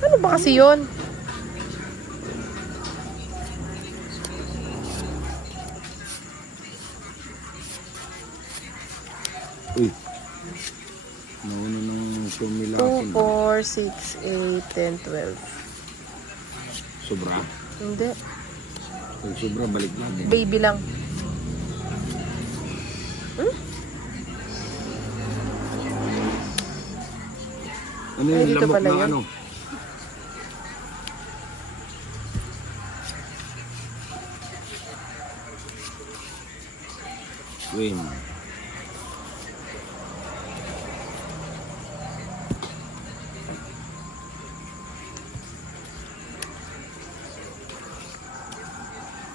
Ano ba kasi yun? Uy. Nauna ng 2, sumilakin. 4, 6, 8, 10, 12. Sobra. Hindi. Pag sobra, balik natin. Baby lang. Ano Ay, yung dito lamok pala na yun. ano? Swim.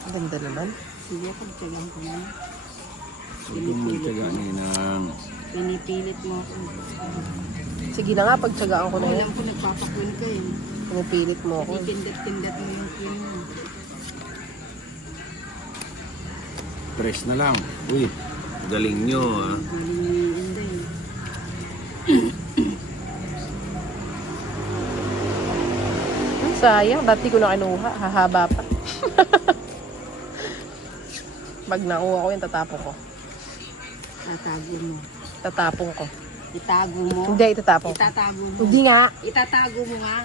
Ganda naman. Sige, pagtsagaan ko na. Huwag kang magtyaga ninang. Pinipilit mo ako. Sige na nga, pagtsagaan ko na yan. Alam ko nagpapakwin ka eh. Pinipilit mo ako. Itindat-tindat mo yung kwin mo. Press na lang. Uy, galing nyo ah. Galing ni Inday. Sayang, dati ko na kinuha. Hahaba pa. Pag nakuha ko yun, tatapong ko. Tatago mo. Tatapong ko. Itago mo. Hindi, itatapong ko. Itatago mo. Hindi nga. Itatago mo nga.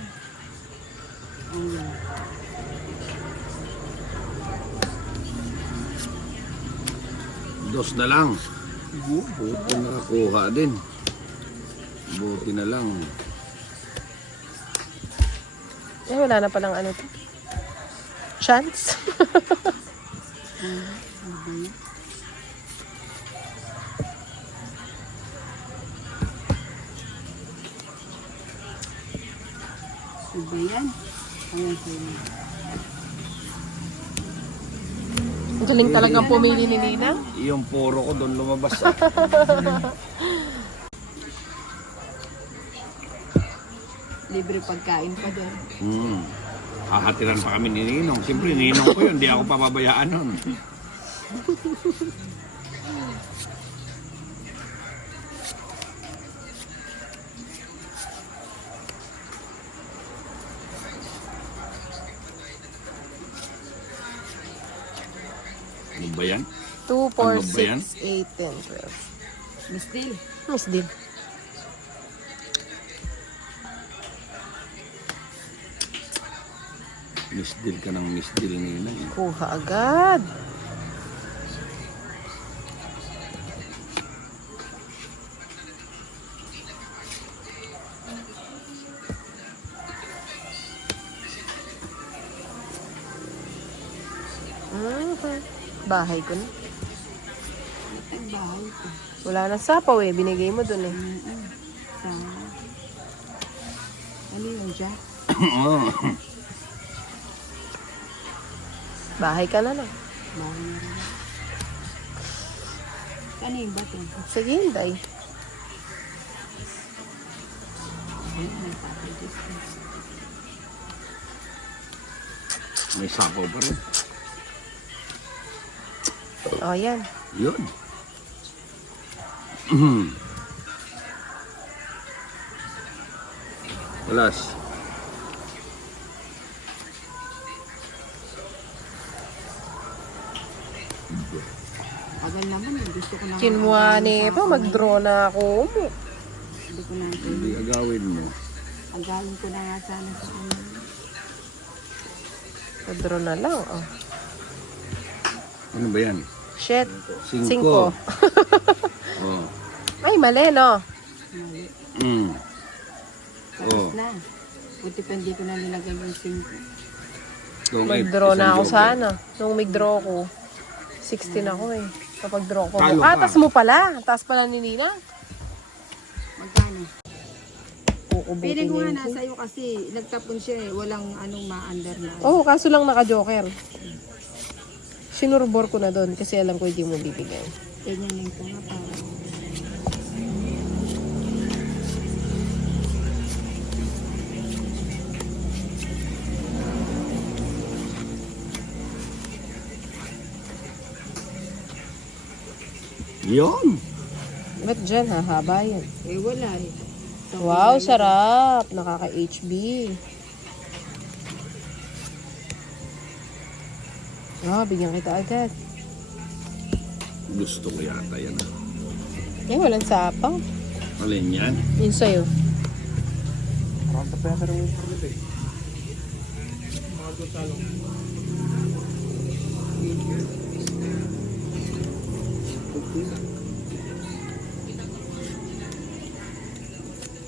Ayun. Dos na lang. Buti nakakuha din. Buti na lang. Eh, wala na palang ano to. Chance. Iba yan. Ayan sa'yo. Ang galing talagang pumili ni Nina. Yung puro ko doon lumabas ah. Libre pagkain pa doon. Hahatiran pa kami ni Ninong. Siyempre, Ninong ko yun. Hindi ako papabayaan nun. Ano ba yan? 2, 4, Ano ba yan? 6, 8, 10, 12. Miss Dil. Miss din. Miss deal ka ng miss deal Ninong. Kuha agad. Bahay ko na. Ang bahay ko. Wala na sapaw eh. Binigay mo dun eh. Sa... Ano yun dyan? Bahay ka na lang. Bahay na rin. Ano yung bato? Sige, Inday. May sapaw pa rin. O, yan. Yun. Walas. Tagal naman eh. Gusto ko na... Kinwani pa. Mag-draw na ako. Hindi ko na... Hindi agawin mo. Agawin ko na nga sana sa ano. Mag-draw na lang. Oh. Ano ba yan? Shit. 5. 5. Oh. Ay, mali, no? Mali. Oh. Tapos na. Buti pa hindi ko na nilagay yung 5. Mag-draw na ako sa ano. Nung mag-draw ko, 16 ako eh. Kapag draw ko. Talo Ah, ka. tas mo pala. Tas pala ni Nina. Magkano? Kukubutin Piling ko nga yun. nasa iyo kasi nagtapon siya eh. Walang anong ma-under na. Oo, kaso lang naka-joker. Sinurbor ko na doon kasi alam ko hindi mo bibigay. Ganyan lang ito nga para. Yun. Ba't dyan, hahaba yan? Eh wala eh. Ito, Wow, sarap. Nakaka-HB. Bigyan kita agad. Gusto ko yata yan. Walang sapaw. Alin yan? Yun sa'yo.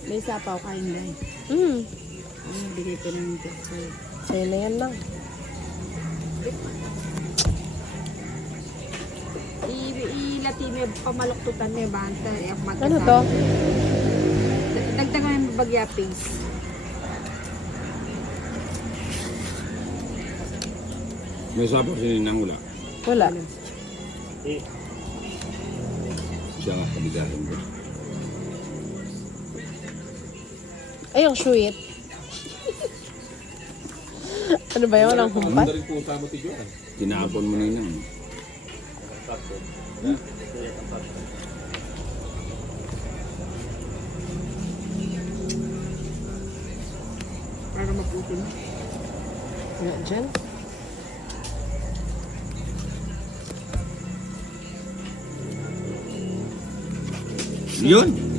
May sapaw kain na. Bigay ko ng sa'yo. Sa'yo na yan lang. Ilati may pamaluktutan may banta. Ano to? Dagdagan ng bagyapings. May sapaw sininang wala. Wala. Siya nga kabigahin ko. Ay, ang sweet. Ano ba yun? Ang humpat? Tinapon mo ninang. Para maputin. Wala dyan. Yun!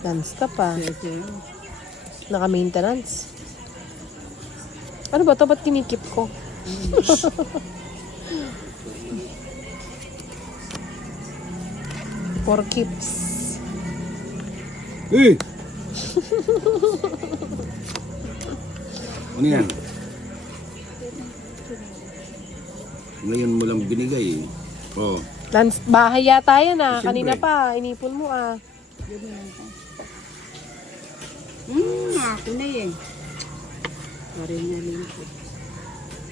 Dance ka pa. Kasi, Naka-maintenance. Ano ba ito? Ba't kinikip ko? For keeps. Eh! Ano yan? Ngayon mo lang binigay. Oh. Dance, bahay yata yan ah. Siyempre. Kanina pa, inipon mo ah. ako na eh. Sorry na lang po.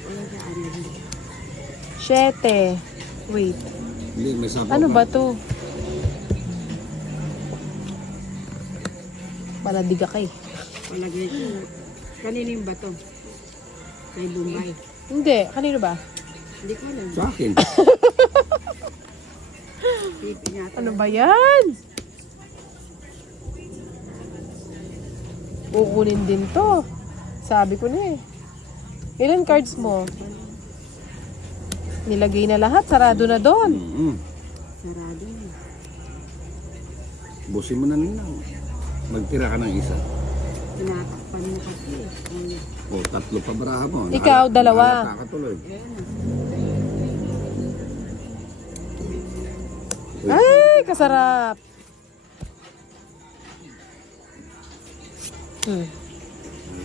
Wala ka ano. 7. Wait. Hindi, may sapaw Ano pa. ba to? Paladiga kay. Palagay ko. Kanino yung bato? Kay Bombay. Hindi. Kanino ba? Hindi ko alam. Sa akin. Pipi niya. Ano ba yan? Kukunin din to. Sabi ko na eh. Ilan cards mo? Nilagay na lahat. Sarado na doon. Sarado na. Busin mo na ninang. Magtira ka ng isa. Tinatakpan mo kasi eh. O, 3 pa baraha mo. Ikaw, 2. Nakalata ka tuloy. Ay, kasarap.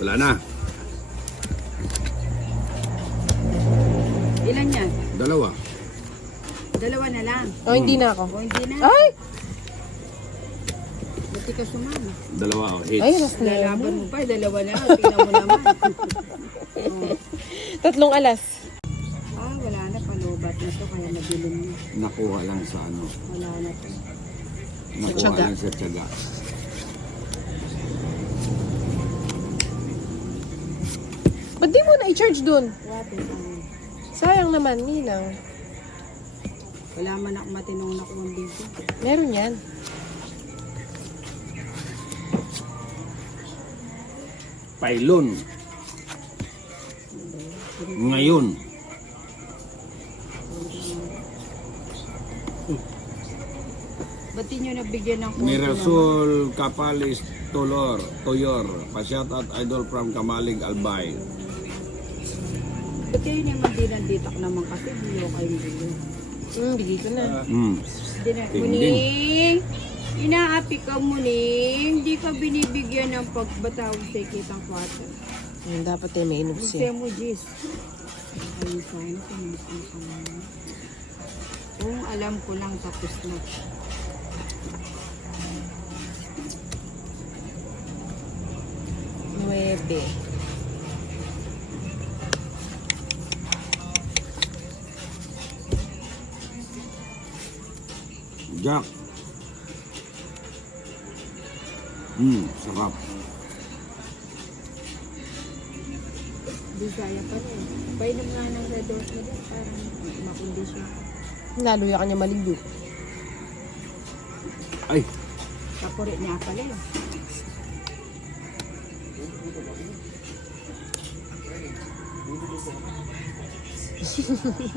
Wala na. Ilan yan? 2. Dalawa na lang. Oh, hindi na ako. O hindi na. Ay! Ba't ka sumama? 2 o, hits. Ay, mas na. Lalaban mo pa. Dalawa na lang. Tingnan mo naman. 3 alas. Wala na. Palubat na to. Kaya nabilin na. Nakuha lang sa ano. Wala na to. Nakuha tiyaga. lang sa tiyaga. Ba't di mo na i-charge dun? Wate tayo. Sayang naman, Ninang. Wala man ako matinong na kung dito. Meron yan. Pailon. Ngayon. Ba't di nyo nabigyan ng konti Mirasol Capalis Toyor. Pa-shoutout idol from Kamalig Albay. Ba't kayo naman dinanditak naman kasi biyo kayong biyo. Bigay ko na. Muning, inaapi ka muning, di ka binibigyan ng pagbataw sa kitang kwata. Dapat eh, may inubs Gusto yan. mo, Jis. Ayun sana, kung kung alam ko lang tapos na. Nuebe. Jack. Sarap. Bisaya pa rin. Painom nga ng Red Horse na din para makondisyon. Naluya ka niya maligo. Ay, Kapurit niya pala eh.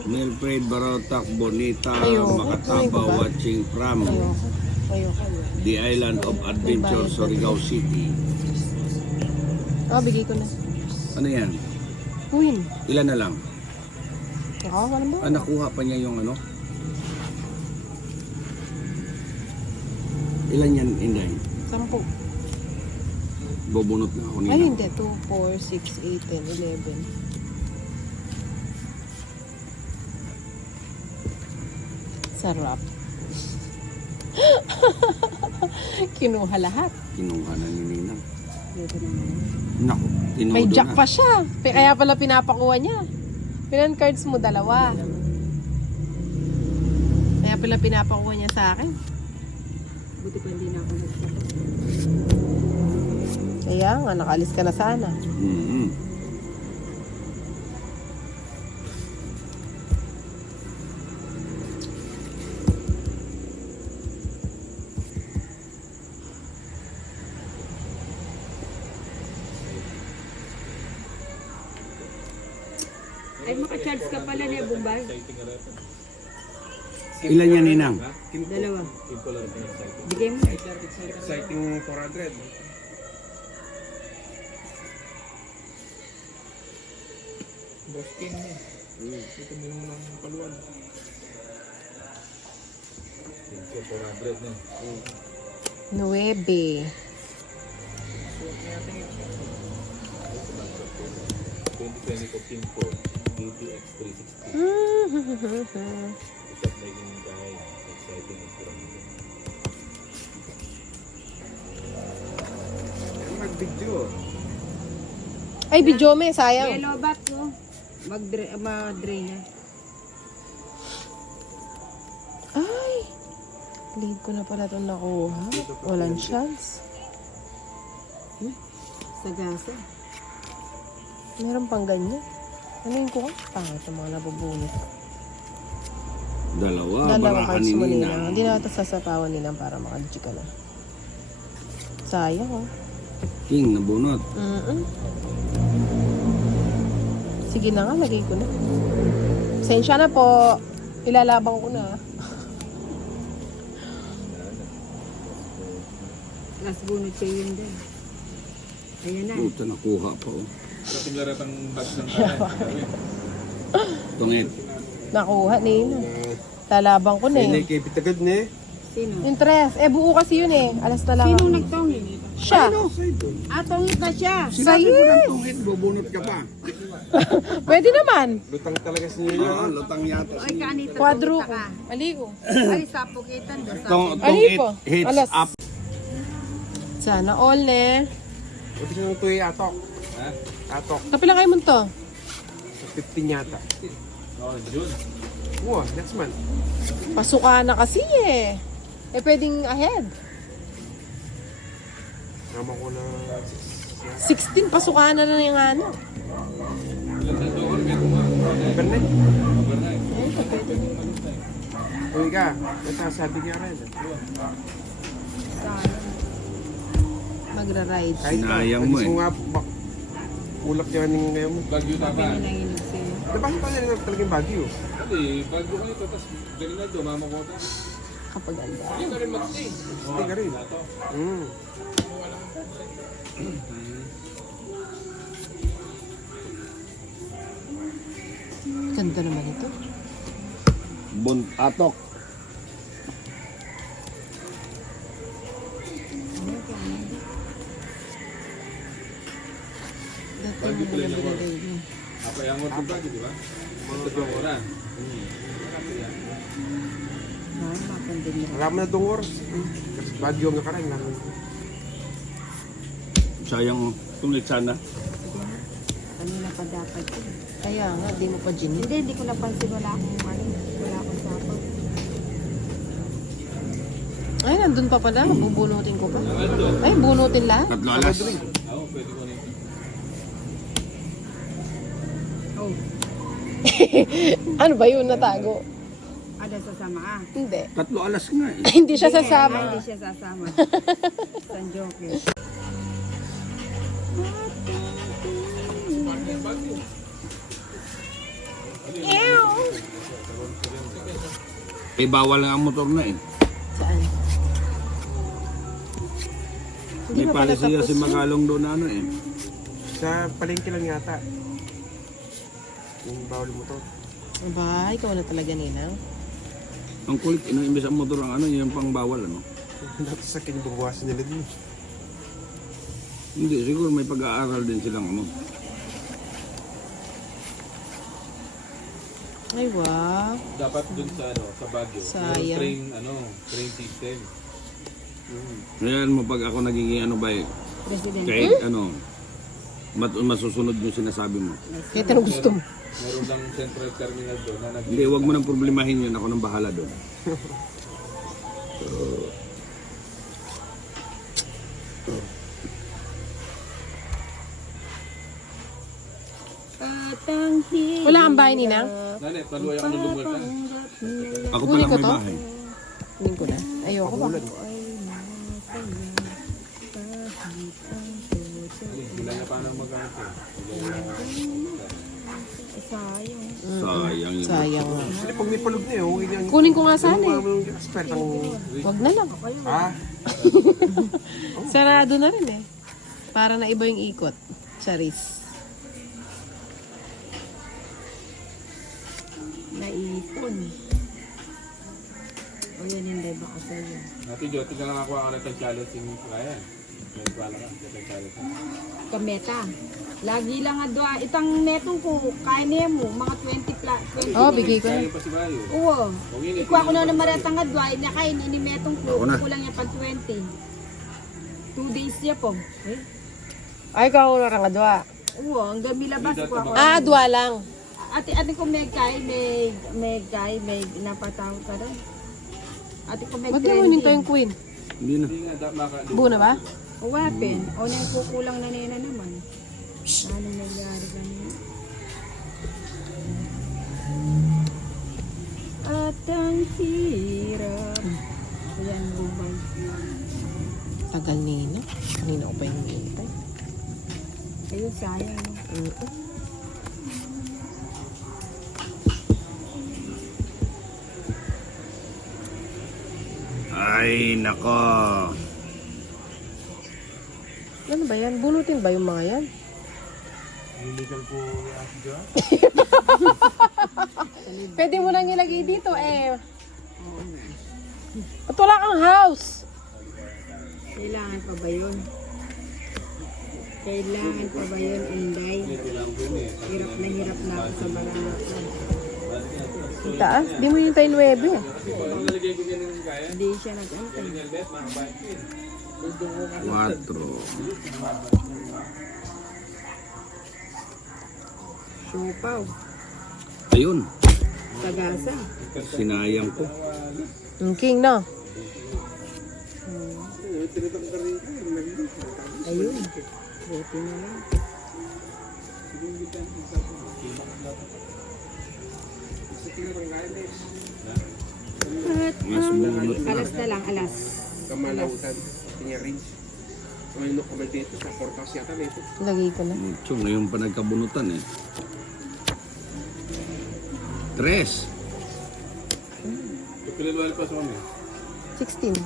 Milfred Barotac, Bonita, Ayoko. Makataba, Ayoko ba? watching from Ayoko. Ayoko. the island of adventure, Surigao City. Ah, bigay ko na. Ano yan? Queen. Ilan na lang? Nakawa ka naman. Ah, nakuha pa niya yung ano? Ilan yan, Inday? 10. Bubunot na ako nila. Ay, hindi. 2, 4, 6, 8, 10, 11. Sarap. Kinuha lahat. Kinuha na ni Ninang. Dito naman. Naku, tinodo May jack na. pa siya. Kaya pala pinapakuha niya. Pinan cards mo, 2. Kaya pala pinapakuha niya sa akin. Buti pa hindi na ako nagsagot. Kaya nga, nakalis ka na sana. Mm-hmm. Ay, maka-charge ka pala niya, Bombay. Ilan yan, Ninang? 2. Bigay mo. Exciting 400. Boss King mo. Ito mo yung ng paluan. Ito 400 na. 9. 2020 ko King po. DTX 360. Isang naging guy. Exciting is 400. Mag-video. Ay, Bijome, sayang. Yellow bat ko. Mag-dray na. Ay, lead ko na pala itong nakuha. Walang chance. Sa gasa. Meron pang ganyan. Ano yung kuha? Pangit ang mga nabubunot. Dalawa, Dalawa barahan cards ni mo nila. Ninang. Hindi na ito sasapawan nila para makadji ka na. Sayang, oh. King, nabunot. Sige na nga, lagay ko na. Sensya na po. Ilalabang ko na. Last bunot kayo yun din. Ayan na. Puta, nakuha pa oh. Sa tinglaratang batch ng Tungit. Nakuha, Nino. Lalabang ko na eh. kay Pitagad ne. Sino? Interest. Eh, buo kasi yun eh. Alas na lang. Sino nagtongit? Siya. Tongit na siya. Sinabi ko ng tungit, bubunot ka pa. Pwede naman. Lutang talaga si Nino. Ah, lutang yata. Ay, kanito. Quadro tungit ko. ka. Aligo. Ay, sapukitan. Tungit Alipo. hits Alas. up. Sana all ne. Buti siya ng tuwi atok. Ha? Atok. Kapila kayo mo to? 15 yata. Oh, June. Wow, next month. Pasuka na kasi eh. Eh, pwedeng ahead. Nama ko na 16, pasuka na lang yung ano. Bernay. Uy ka, nagsasabi niya rin. Magra-ride. Kahit na, Sinayang mo nagis eh. nga, ulap niya rin ngayon mo. Sabi nilang inig sa'yo. Nabasa pa nila talagang Baguio. Hindi, bago kayo ito, tapos galing na doon, mama ko ito. Kapag anda. Hindi ka rin mag-stay. Stay ka rin. Ganda naman ito. Atok. Dati mo na binigay mo. Apa yang mau tiba gitu ba? Untuk dua orang. Wala mo na itong oras. Kasi Baguio nga karang namin. Sayang tungit sana. Kanina pa dapat ko. Kaya nga, di mo pa ginit. Hindi ko napansin. Wala akong wala akong sapaw. Ay, nandun pa pala. Bubunutin ko pa. Ay, bunutin lahat. Tatlo alas. Ako, pwede ko na ito. Oh. Ano ba yun natago? Ada sasama ah. Hindi. 3 alas nga eh. Hindi siya Hindi, sasama. Hindi siya sasama. San Joke. Eh, bawal nga ang motor na eh. Saan? Hindi May pa pala palisiya tapos si yun. Magalong doon na ano eh. Sa palengke lang yata. Yung bawal mo to. Aba, ikaw na talaga, Ninang. Ang kulit, imbes ang motor ang ano, yung pang bawal ano. Dati sa kinibawasan nila din. Hindi, siguro may pag-aaral din silang ano. Ay, wow. Dapat dun sa ano, sa Baguio. Sayang. Train system. Ngayon mo pag ako nagiging ano ba eh, Presidente. kahit ano, masusunod yung sinasabi mo. Kaya tanong gusto mo. Meron lang central terminal doon na Hindi, wag mo nang problemahin yun. Ako nang bahala doon. Wala kang bahay, Ninang? Nane, paluway ako ng lumulkan. Ako pa Kunin lang ko may to? bahay. Kunin ko na. Ayoko ba? Wala na paano mag-ano. Sayang yun. Sayang nga. Hindi, pag may palog na yun, huwag yan. Kunin ko nga sana eh. Yung expert ang... Wag na lang. Ah, Sarado na rin eh. Para na iba yung ikot. Charis. Naipon. O yan hindi baka sa'yo. Ate Jo, tignan nga ako ang retang challenge yung Ryan. May pala ka, retang challenge. Kameta. Lagi lang adwa. Itang netong ko, kaya niya mo, mga 20 plus. 20 Oh, bigay ko na. Kaya pa si Bayo. Oo. Huwag yun, Ikuha ko na ng maretang adwa, inakain, inimetong ko, Ako na. kulang niya pag 20. 2 days niya po. Eh? Ay, ikaw na nga dwa. Oo, ang gami labas, ikuha ko. Ah, dwa lang. Ate ko may napataw ka doon. Ate ko may Wag naman yung tayong queen. Hindi na. Hindi nga, maka... Buo na ba? Uwapin. O na yung kukulang na nila naman. Ano nangyari ganyan? At ang hirap. Ayan, bubay. Tagal nina. Kanina ko pa yung hintay. Ayun, sayang. No? Ay, nako. Ano ba yan? Bunutin ba yung mga yan? illegal po yung dyan. Pwede mo na nilagay dito eh. At wala kang house. Kailangan pa ba yun? Kailangan pa ba yun, Inday? Hirap na ako sa barangay. Ang taas. Di mo yung tayo 9 eh. Hindi siya nag-antay. 4. Siopaw. Ayun. Sagasa. Sinayang ko. Ang king no? Ayun. Buti na lang. Mas bunot na. Alas na lang, alas. Kamalautan. Kanya range. May look kamal dito sa forecast yata nito. Lagay ko na. Chong, ngayon pa nagkabunutan eh. 3. Pagkaliluwal pa sa kami. 16.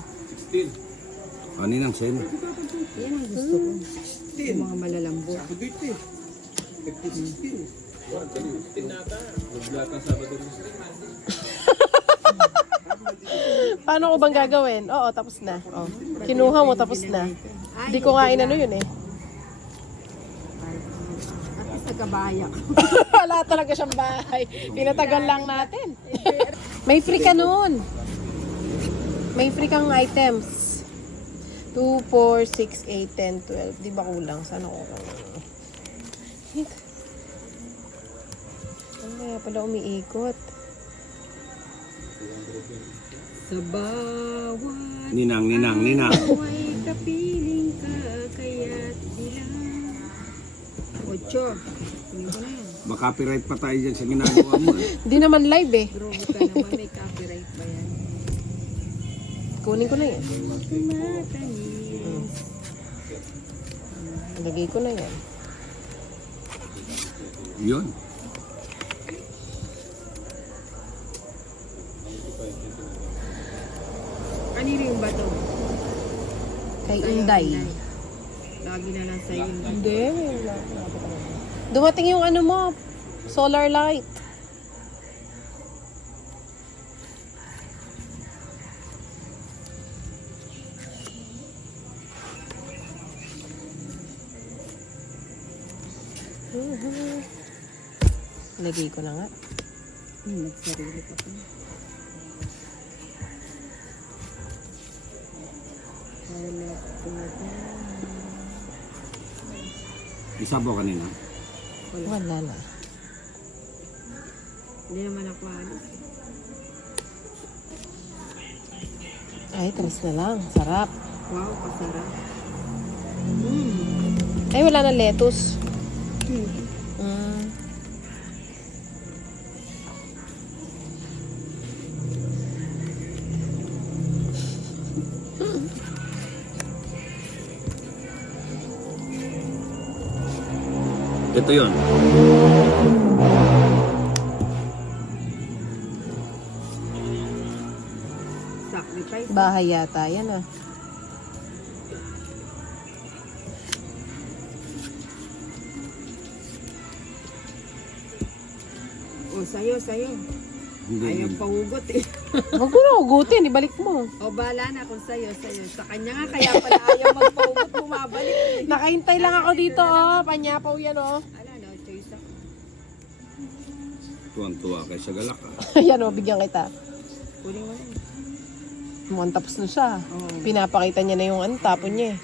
16. Kaninang sen. Yan ang gusto ko. Yung mga malalambot. Ako dito eh. Nag-16. Naglahat ng Sabado rin. Paano ko bang gagawin? Oo, tapos na. Oh. Kinuha mo, tapos na. Hindi ko nga inano yun eh. At least nagkabayak. Wala talaga siyang bahay. Pinatagal lang natin. May free ka nun. May free kang items. 2, 4, 6, 8, 10, 12. Di ba kulang? Sana ko ano kaya pala umiikot? Sa bawat Ninang. away kapiling ka kaya't bilang 8. Kunin ko na yan. Makapiright pa tayo dyan sa ginagawa mo. Hindi naman live eh. Bro, ka naman may copyright ba yan? Kunin ko na yan. Tumatanis. Lagay ko na yan. Yun. Kanino yung bato? Kay Inday. Lagi na lang sa'yo. Hindi. Dumating yung ano mo. Solar light. Lagay ko na nga. Nagsarili ka pa. Isabaw kanina. Wala na. Hindi naman ako alis. Ay, tres na lang. Sarap. Wow, kasarap. Ay, wala na lettuce. Ito yun. Sacrifice. Bahay yata yan ah. O, sa'yo. Hindi. Ayaw pahugot eh. Huwag mo na ugutin. Ibalik mo. O, bahala na kung sa'yo. Sa kanya nga, kaya pala ayaw magpahugot, bumabalik eh. Nakahintay lang ako dito oh. Panyapaw yan oh. Ala, no choice ako. Tuwang-tuwa kay sa galak. Ayan oh, bigyan kita. Kunin mo na. Mukhang tapos na siya. Oo. Pinapakita niya na yung tapon niya eh.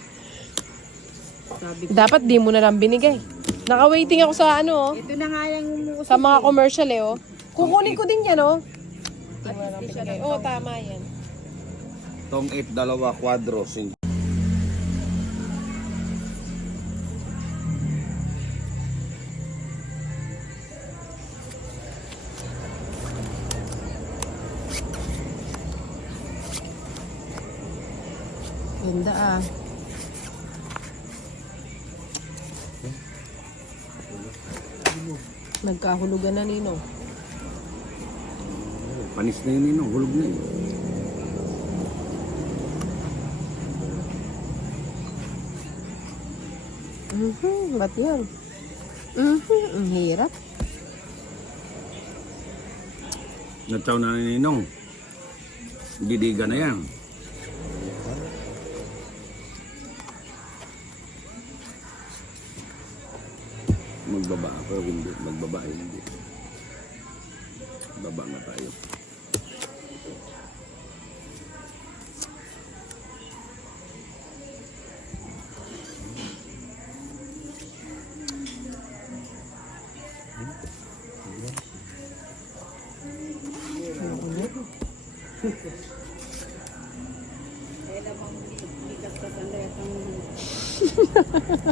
Sabi ko, Dapat di mo na lang binigay. Naka-waiting ako sa ano oh. ito na nga yung umuusap. Sa mga commercial eh oh. Kukunin ko din yan oh. At hindi siya Oo, tama yan. Tong 8, 2, kwadro, 5. Ganda ah. Nagkahulugan na Nino. Panis na yun, hulog na yun. Ba't yan? Ang hirap. Nataw na ni Ninong. Didiga na yan. Magbaba ako, hindi. Magbaba, hindi. Baba na tayo.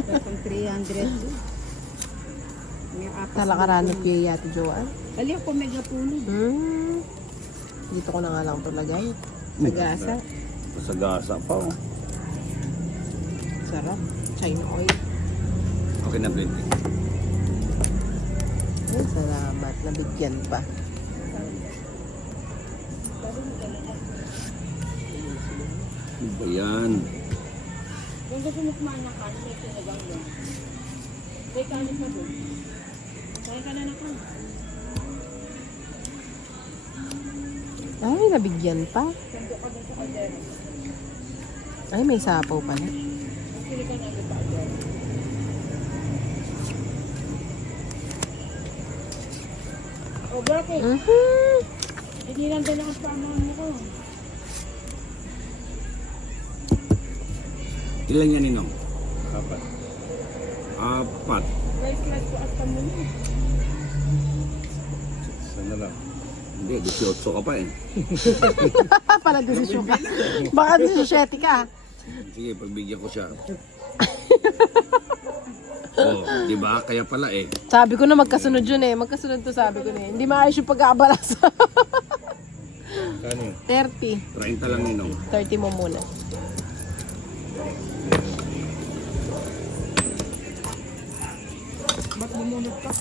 Itong 300. May apas. Talakaranap yung yati Joanne. Aliw ko mega puno. Dito ko na nga lang ito lagay. Sa gasa. Sa gasa pa, oh. Sarap. China oil. Okay na, 20. Ay, salamat. Nabigyan pa. Ano ba yan? Kung gusto mo kumain ng kanin, may sinigang doon. May kanin pa doon. Kaya ka na na kanin. Ay, nabigyan pa. Ay, may sapaw pa na. O, bakit? Hindi lang din ako sa amahan mo ko. Ilan yan, Ninong? 4. 4. Rice light ko at kamo niya. Sana lang. Hindi, 18 ka pa eh. Para desisyon ka. Baka desisyon ka. Sige, pagbigyan ko siya. Oh, di ba? Kaya pala eh. Sabi ko na magkasunod yun eh. Magkasunod to sabi ko na eh. Hindi maayos yung pag-aabalas. Kano? 30. 30 lang ninong. 30 mo muna. Ba't bumunod ka?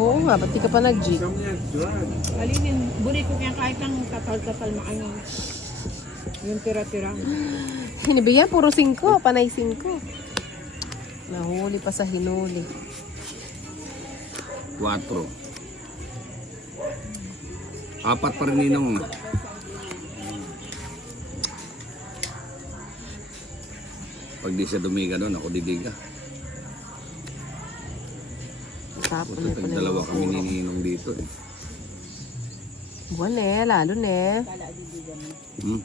Oo nga, ba't di ka pa nag-G? Saan niya, Joan? Alinin, buri ko kaya kahit ang tatal-tatal maano. Yung tira-tira. Hinibigyan, puro 5. Panay 5. Nahuli pa sa hinuli. 4. 4 pa rin ninong. Pag di siya dumiga doon, ako didiga. Tapos Buti tag-dalawa kami nininong dito eh. Buwan eh, lalo ne. Hmm?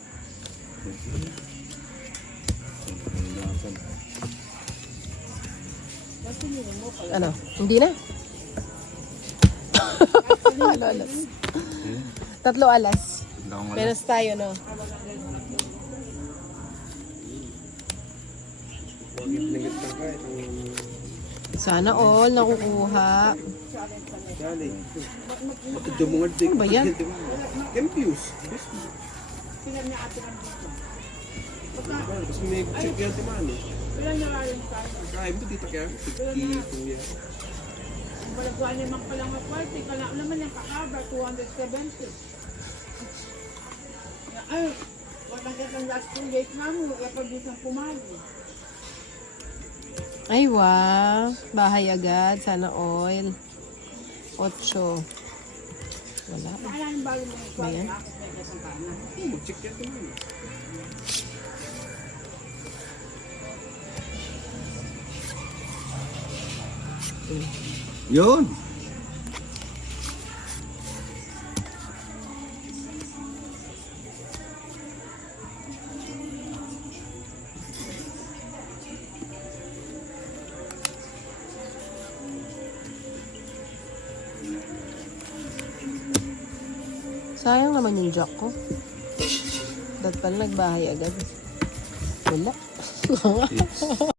Ano? Hindi na? Ano alas? 3 alas. Hindi akong wala. Menos tayo, no? Nagit ka kahit Sana all nakukuha. Dali. Bakit dumungad din? Ano ba yan? Confused. Tapos may check yan naman eh. Ilan na rin tayo? Kaya mo dito kaya 52 yan. Balagwan naman ka lang ang party. Kala naman yung kakaba, 270. Ay, walang kitang last 2 days na mo. Kapag isang pumali. Ay, wow. Bahay agad. Sana oil. 8. Wala. Kala yung balo mo yung Ayan. Check yan naman. Yun! Sayang naman yung jack ko. Dapat pala nagbahay agad. Wala.